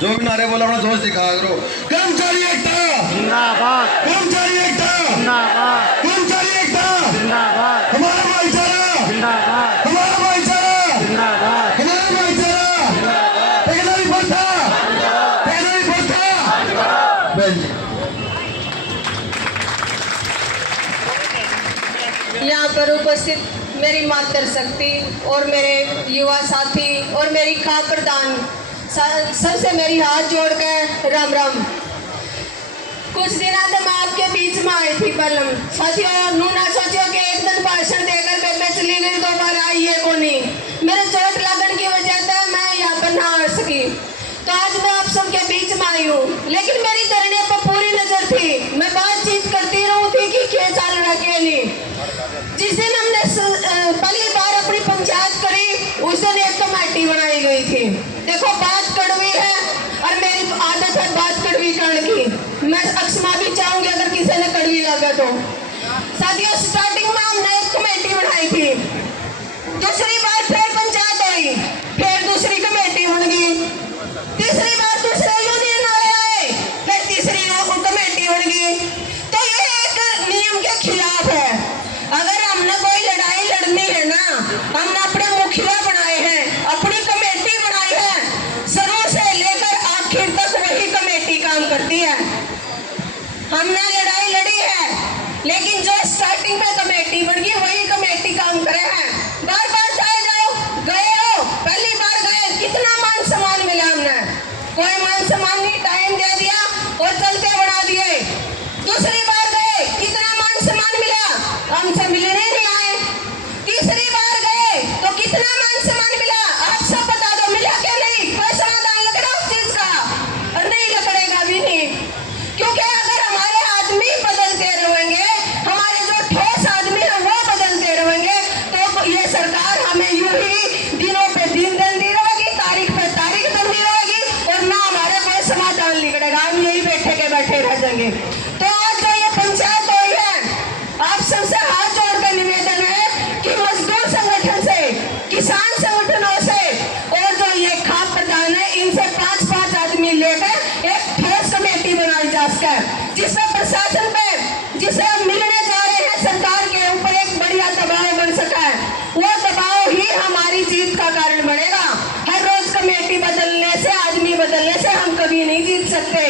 जो भी नारे बोला अपना जोश दिखा करो। कर्मचारी एकता जिंदाबाद, कर्मचारी एकता जिंदाबाद, कर्मचारी एकता जिंदाबाद, हमारा भाईचारा जिंदाबाद, हमारा भाईचारा जिंदाबाद, हमारा भाईचारा ठेकेदारी प्रथा ठेकेदारी प्रथा। बहन जी यहाँ पर उपस्थित मेरी मातृशक्ति और मेरे युवा साथी और मेरी खा प्रधान सबसे मेरी हाथ जोड़कर राम राम। कुछ दिन तक मैं आपके बीच में आई थी पलम साथियों, नू ना सोचियो कि एक दिन भाषण देकर बेबे चली गई, दोबारा आई है को नहीं। मेरे चोट लगन की वजह से मैं यहाँ पर ना आ सकी, तो आज मैं आप सबके बीच में आई हूँ। लेकिन मेरी धरने पर पूरी नजर थी, मैं बातचीत करती रहूँ थी कि क्या चल रहा क्या नहीं। जिस दिन हमने पहली बार अपनी पंचायत करी उस दिन एक कमेटी बनाई गई थी। देखो बात कड़वी है और मेरी आदत है बात कड़वी करने की, मैं अक्समा भी चाहूंगी अगर किसी ने कड़वी लगा तो। साथियों स्टार्टिंग में हमने एक कमेटी बनाई थी, दूसरी बार फिर पंचायत हुई, फिर दूसरी कमेटी बन गई, तीसरी बार दूसरे यूनियन वाले आए, फिर तीसरी कमेटी बन गई। तो ये एक नियम के खिलाफ है। अगर हमने कोई लड़ाई लड़नी है ना, हमने अपने मुखिया बनाए हैं, अपनी कमेटी बनाई है, शुरू से लेकर आखिर तक वही कमेटी काम करती है। हमने लड़ाई लड़ी है, लेकिन जो स्टार्टिंग में कमेटी बन गई वही कमेटी काम करे हैं। बार बार चाहे जाओ, गए हो, पहली बार गए, कितना मान सम्मान मिला हमने? कोई मान सम्मान नहीं, टाइम दे दिया और चलते बढ़ा दिए। दूसरी बार गए, कितना मान सम्मान मिला? हमसे मिलने नहीं आए। तीसरी बार गए तो कितना मान सम्मान मिला? आप सब बता दो, मिला क्या नहीं? कोई समाधान लग रहा उस चीज का? और नहीं लगेगा भी नहीं, क्योंकि अगर हमारे आदमी बदलते रहेंगे, हमारे जो ठोस आदमी है वो बदलते रहेंगे, तो ये सरकार हमें यूं ही दिनों पे दिन दंदी रहेगी, तारीख पे तारीख दंदी रहेगी और ना हमारे कोई समाधान निकलेगा, हम यही बैठे के बैठे रह जाएंगे। तो आज जो ये पंचायत हुई है, आप सबसे हाथ जोड़कर निवेदन है कि मजदूर संगठन से, किसान संगठनों से और जो ये खाप प्रधान है, इनसे 5-5 आदमी लेकर एक ठोस कमेटी बनाई जा सके, जिसमें प्रशासन पे जिसे हम मिलने जा रहे हैं सरकार के ऊपर एक बढ़िया दबाव बन सका है। वो दबाव ही हमारी जीत का कारण बनेगा। हर रोज कमेटी बदलने से, आदमी बदलने से हम कभी नहीं जीत सकते।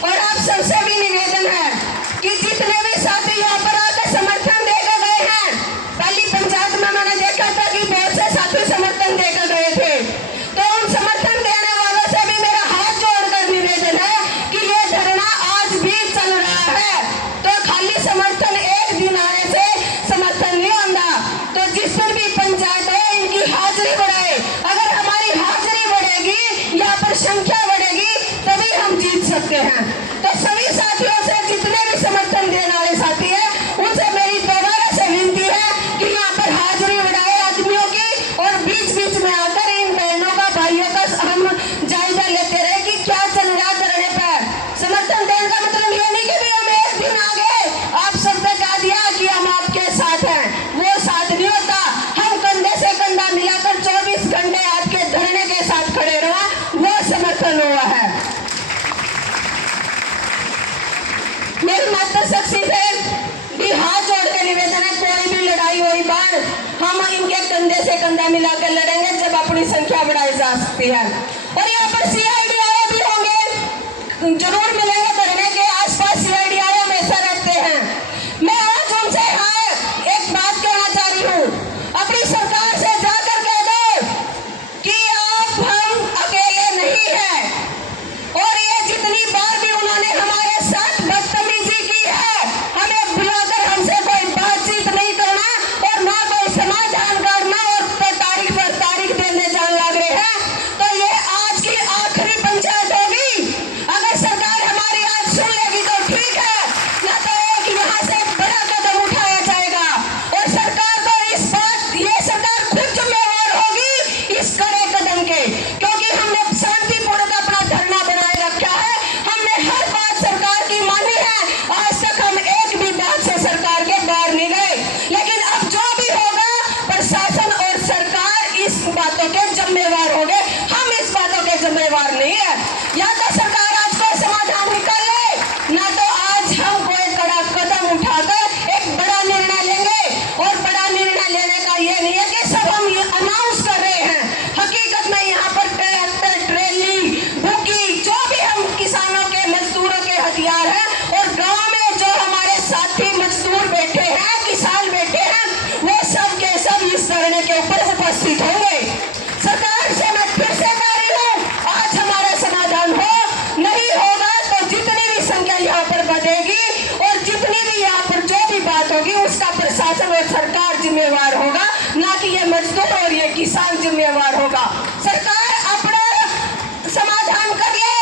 और आप सबसे भी निवेदन है कि जितने भी साथी यहाँ पर आकर समर्थन देकर गए हैं, पहली पंचायत में मैंने देखा था कि बहुत से साथी समर्थन देकर गए थे, तो उन समर्थन देने वालों से भी मेरा हाथ जोड़कर निवेदन है कि ये धरना आज भी चल रहा है। तो खाली समर्थन एक दिन आने से समर्थन नहीं होगा, तो जिस दिन भी पंचायत है इनकी हाजिरी बढ़ाए। अगर हमारी हाजिरी बढ़ेगी, यहाँ पर संख्या बढ़ेगी, तभी हम जीत सकते हैं। तो सभी साथियों से, जितने भी समर्थन देने वाले साथी हैं, उनसे मेरी दोबारा से विनती है कि यहाँ पर हाजिरी बढ़ाए आदमियों की, और बीच बीच में आकर इन बहनों का, भाइयों का हम जायजा लेते रहे कि क्या चल रहा धरने पर। समर्थन देने का मतलब ये नहीं कि भी हम एक दिन आ गए, आप सबसे कह दिया कि हम आपके साथ हैं, वो साथ नहीं होता। हम कंधे से कंधा मिलाकर 24 घंटे आपके धरने के साथ खड़े रहा, वो समर्थन हुआ है। मेरी मातृशक्ति से भी हाथ जोड़ के निवेदन है, कोई भी लड़ाई हुई बार हम इनके कंधे से कंधा मिलाकर लड़ेंगे जब अपनी संख्या बढ़ाई जा सकती है। और यहाँ पर CID वाले भी होंगे, जरूर मिलेंगे, धरने के आसपास CID वाले हमेशा रहते हैं। मैं आज उनसे एक बात कहना चाह रही हूँ, अपनी सरकार से जाकर कह दो कि आप हम अकेले नहीं है, और ये जितनी बार भी उन्होंने हमारे साथ बदतमीजी की है, हमें बुलाकर हमसे कोई बातचीत नहीं करना और ना कोई समाधान करना और तारीख पर तारीख देने जान लग रहे हैं, तो ये या तो सरकार आज कोई समाधान निकाल ले, ना तो आज हम कोई कड़ा कदम उठाकर एक बड़ा निर्णय लेंगे। और बड़ा निर्णय लेने का ये नहीं है कि सब हम अनाउंस कर रहे हैं, हकीकत में यहाँ पर ट्रैक्टर, ट्रेली, बुकी, जो भी हम किसानों के, मजदूरों के हथियार हैं, और गांव में जो हमारे साथी मजदूर बैठे हैं, किसान बैठे हैं, वो सब के सब इस धरने के ऊपर उपस्थित होंगे। सरकार से मैं फिर से कह रही हूँ, आज हमारा समाधान हो, नहीं होगा तो जितनी भी संख्या यहाँ पर बढ़ेगी और जितनी भी यहाँ पर जो भी बात होगी उसका प्रशासन और सरकार जिम्मेवार होगा, ना कि ये मजदूर और ये किसान जिम्मेवार होगा। सरकार अपना समाधान करिए,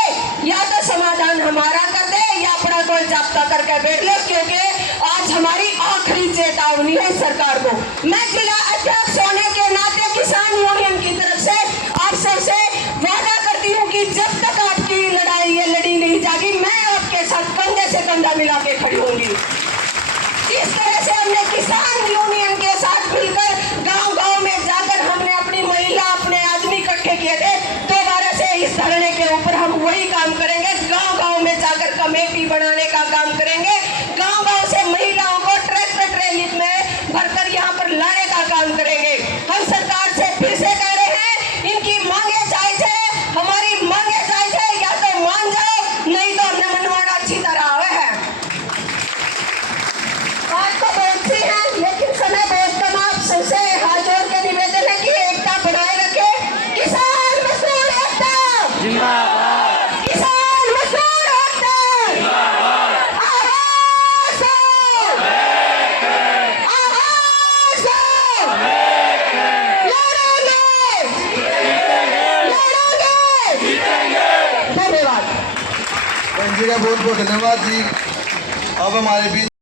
या तो समाधान हमारा कर दे या अपना कोई जाब्ता करके बैठ ले, क्योंकि आज हमारी आखिरी चेतावनी है सरकार को। मैं जिला अध्यक्ष होने के नाते किसान यूनियन की तरफ से आप सबसे वादा करती हूँ कि जब तक आपकी लड़ाई ये लड़ी नहीं जाएगी, मैं आपके साथ कंधे से कंधा मिला के खड़ी होंगी। इस तरह से हमने किसान यूनियन के साथ मिलकर गांव-गांव में जाकर हमने अपनी महिला, अपने आदमी इकट्ठे किए थे। दोबारा से इस धरने के ऊपर हम वही काम करेंगे, गांव-गांव में जाकर कमेटी बनाने का काम करेंगे, गांव-गांव से महिलाओं को ट्रैक्टर ट्रेली में भरकर यहाँ पर लाने का काम करेंगे। हम सरकार से फिर से कह रहे हैं, इनकी मांगे जायज है, हमारी मांगे जायज है, या तो मान जाओ, नहीं तो हमने मनवाना अच्छी तरह आवे है। बात तो बहुत सी है, लेकिन समय बहुत कम। आप सबसे हाथ जोड़ के निवेदन है कि एकता बनाए रखे। किसान मजदूर एकता, जिंदाबाद, किसान मजदूर एकता, आवाज दो, आवाज दो, लड़ोगे, लड़ोगे। धन्यवाद। बहन जी का बहुत बहुत धन्यवाद जी। अब हमारे बीच